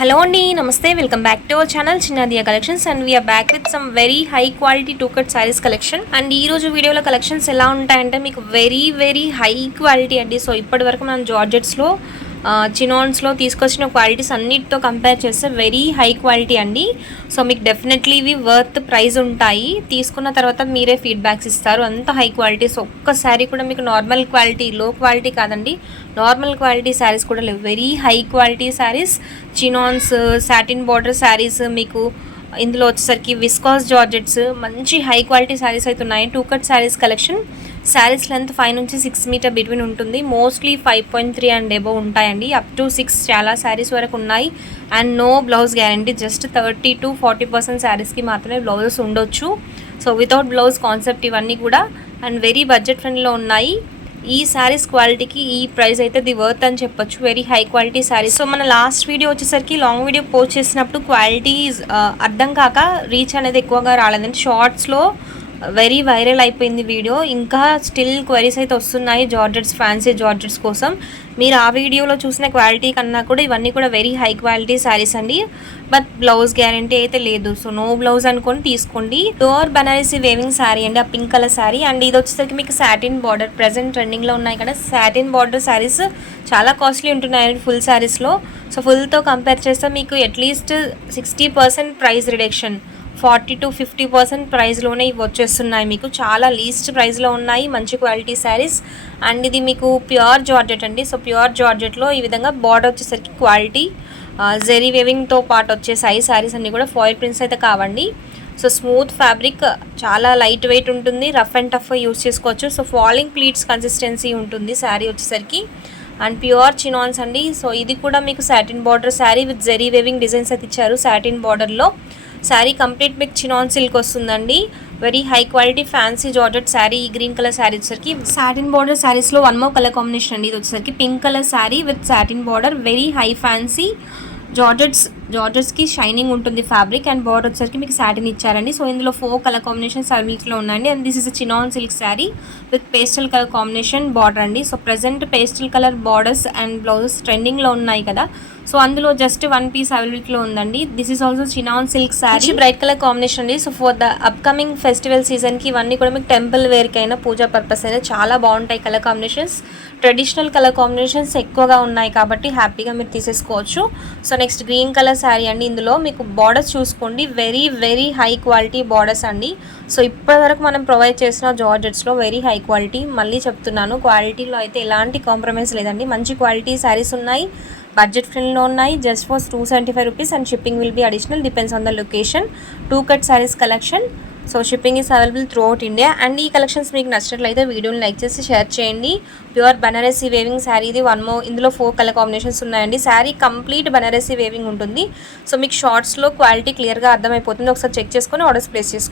Hello అండి, నమస్తే. Welcome back to our channel Chinnadiya collections. And we're back with some very high quality two cut saris collection. అండ్ ఈ రోజు వీడియోలో కలెక్షన్స్ ఎలా ఉంటాయంటే మీకు వెరీ హై క్వాలిటీ అండి. సో ఇప్పటి వరకు మనం జార్జెట్స్లో చినాన్స్లో తీసుకొచ్చిన క్వాలిటీస్ అన్నిటితో కంపేర్ చేస్తే వెరీ హై క్వాలిటీ అండి. సో మీకు డెఫినెట్లీ ఇవి వర్త్ ప్రైస్ ఉంటాయి. తీసుకున్న తర్వాత మీరే ఫీడ్బ్యాక్స్ ఇస్తారు, అంత హై క్వాలిటీ. సో ఒక్కసారి కూడా మీకు నార్మల్ క్వాలిటీ, లో క్వాలిటీ కాదండి, నార్మల్ క్వాలిటీ శారీస్ కూడా లేవు. Very high quality saris, chinons, satin border saris, మీకు ఇందులో వచ్చేసరికి విస్కాస్ జార్జెట్స్, మంచి హై క్వాలిటీ శారీస్ అయితే ఉన్నాయి. Two cut saris collection. Saris length 5 నుంచి 6 మీటర్ బిట్వీన్ ఉంటుంది. మోస్ట్లీ 5.3 అండ్ అబవ్ ఉంటాయండి. అప్ టు 6 చాలా శారీస్ వరకు ఉన్నాయి. And no blouse guarantee, just 30 to 40% శారీస్కి మాత్రమే బ్లౌజెస్ ఉండొచ్చు. సో వితౌట్ బ్లౌజ్ కాన్సెప్ట్ ఇవన్నీ కూడా. అండ్ వెరీ బడ్జెట్ ఫ్రెండ్లీలో ఉన్నాయి. ఈ శారీస్ క్వాలిటీకి ఈ ప్రైస్ అయితే ది వర్త్ అని చెప్పొచ్చు. Very high quality saris. So మన లాస్ట్ వీడియో వచ్చేసరికి లాంగ్ వీడియో పోస్ట్ చేసినప్పుడు క్వాలిటీ అర్థం కాక రీచ్ అనేది ఎక్కువగా రాలేదంటే షార్ట్స్లో వెరీ వైరల్ అయిపోయింది వీడియో. ఇంకా స్టిల్ క్వైరీస్ అయితే వస్తున్నాయి జార్జెట్స్, ఫ్యాన్సీ జార్జెట్స్ కోసం. మీరు ఆ వీడియోలో చూసిన క్వాలిటీ కన్నా కూడా ఇవన్నీ కూడా వెరీ హై క్వాలిటీ శారీస్ అండి. బట్ బ్లౌజ్ గ్యారంటీ అయితే లేదు. సో నో బ్లౌజ్ అనుకొని తీసుకోండి. ప్యూర్ బనారసి వేవింగ్ శారీ అండి, ఆ పింక్ కలర్ శారీ. అండ్ ఇది వచ్చేసరికి మీకు సాటిన్ బార్డర్, ప్రెసెంట్ ట్రెండింగ్లో ఉన్నాయి కదా సాటిన్ బార్డర్ శారీస్. చాలా కాస్ట్లీ ఉంటున్నాయండి ఫుల్ శారీస్లో. సో ఫుల్తో కంపేర్ చేస్తే మీకు అట్లీస్ట్ 60% ప్రైస్ రిడక్షన్, 40 to 50% ప్రైస్లోనే ఇవి వచ్చేస్తున్నాయి. మీకు చాలా లీస్ట్ ప్రైస్లో ఉన్నాయి, మంచి క్వాలిటీ శారీస్. అండ్ ఇది మీకు ప్యూర్ జార్జెట్ అండి. సో ప్యూర్ జార్జెట్లో ఈ విధంగా బార్డర్ వచ్చేసరికి క్వాలిటీ జెరీ వేవింగ్తో పాటు వచ్చేసాయి. శారీస్ అన్నీ కూడా ఫాయిల్ ప్రింట్స్ అయితే కావండి. సో స్మూత్ ఫ్యాబ్రిక్, చాలా లైట్ వెయిట్ ఉంటుంది, రఫ్ అండ్ టఫ్ యూస్ చేసుకోవచ్చు. సో ఫాలింగ్ ప్లీట్స్ కన్సిస్టెన్సీ ఉంటుంది శారీ వచ్చేసరికి. అండ్ ప్యూర్ చినాన్స్ అండి. సో ఇది కూడా మీకు satin border sari with zari weaving designs అయితే ఇచ్చారు సాటిన్ బార్డర్లో. శారీ కంప్లీట్ మీకు చినాన్ సిల్క్ వస్తుందండి. Very high quality fancy georgette sari. ఈ గ్రీన్ కలర్ శారీ వచ్చేసరికి సాటిన్ బార్డర్ శారీస్లో వన్ మోర్ కలర్ కాంబినేషన్ అండి. ఇది వచ్చేసరికి pink colour sari with satin border. Very high fancy జార్జెట్స్కి షైనింగ్ ఉంటుంది ఫ్యాబ్రిక్. అండ్ బార్డర్ వచ్చేసరికి మీకు సాటిన్ ఇచ్చారండి. సో ఇందులో 4 కలర్ కాంబినేషన్స్ వీక్లో ఉన్నాయండి. And this is chinon silk sari with pastel colour combination border అండి. So present pastel colour borders and blouses ట్రెండింగ్లో ఉన్నాయి కదా, సో అందులో జస్ట్ 1 పీస్ అవైలబిలిటీలో ఉందండి. This is also chinon silk sari, bright colour combination అండి. So for the upcoming festival సీజన్కి ఇవన్నీ కూడా మీకు టెంపుల్ వేర్కి అయినా, పూజా పర్పస్ అయినా చాలా బాగుంటాయి colour combinations. Traditional colour combinations ఎక్కువగా ఉన్నాయి కాబట్టి హ్యాపీగా మీరు తీసేసుకోవచ్చు. So next green colour sari అండి. ఇందులో మీకు బార్డర్స్ చూసుకోండి, వెరీ హై క్వాలిటీ బార్డర్స్ అండి. సో ఇప్పటి వరకు మనం ప్రొవైడ్ చేసిన జార్జెట్స్లో వెరీ హై క్వాలిటీ. మళ్ళీ చెప్తున్నాను, క్వాలిటీలో అయితే ఎలాంటి కాంప్రమైజ్ లేదండి. మంచి క్వాలిటీ శారీస్ ఉన్నాయి, బడ్జెట్ ఫ్రెండ్లో ఉన్నాయి. Just for 275 rupees. And shipping will be additional, depends on the location. Two cut saris collection. So shipping is available through out India. And ఈ కలెక్షన్స్ మీకు నచ్చినట్లయితే వీడియోని లైక్ చేసి షేర్ చేయండి. ప్యూర్ బనారసి వేవింగ్ శారీ ఇది. ఇందులో 4 కలర్ కాంబినేషన్స్ ఉన్నాయండి. శారీ కంప్లీట్ బనారసి వేవింగ్ ఉంటుంది. సో మీకు షార్ట్స్లో క్వాలిటీ క్లియర్గా అర్థమైపోతుంది. ఒకసారి చెక్ చేసుకొని ఆర్డర్స్ ప్లేస్ చేసుకోండి.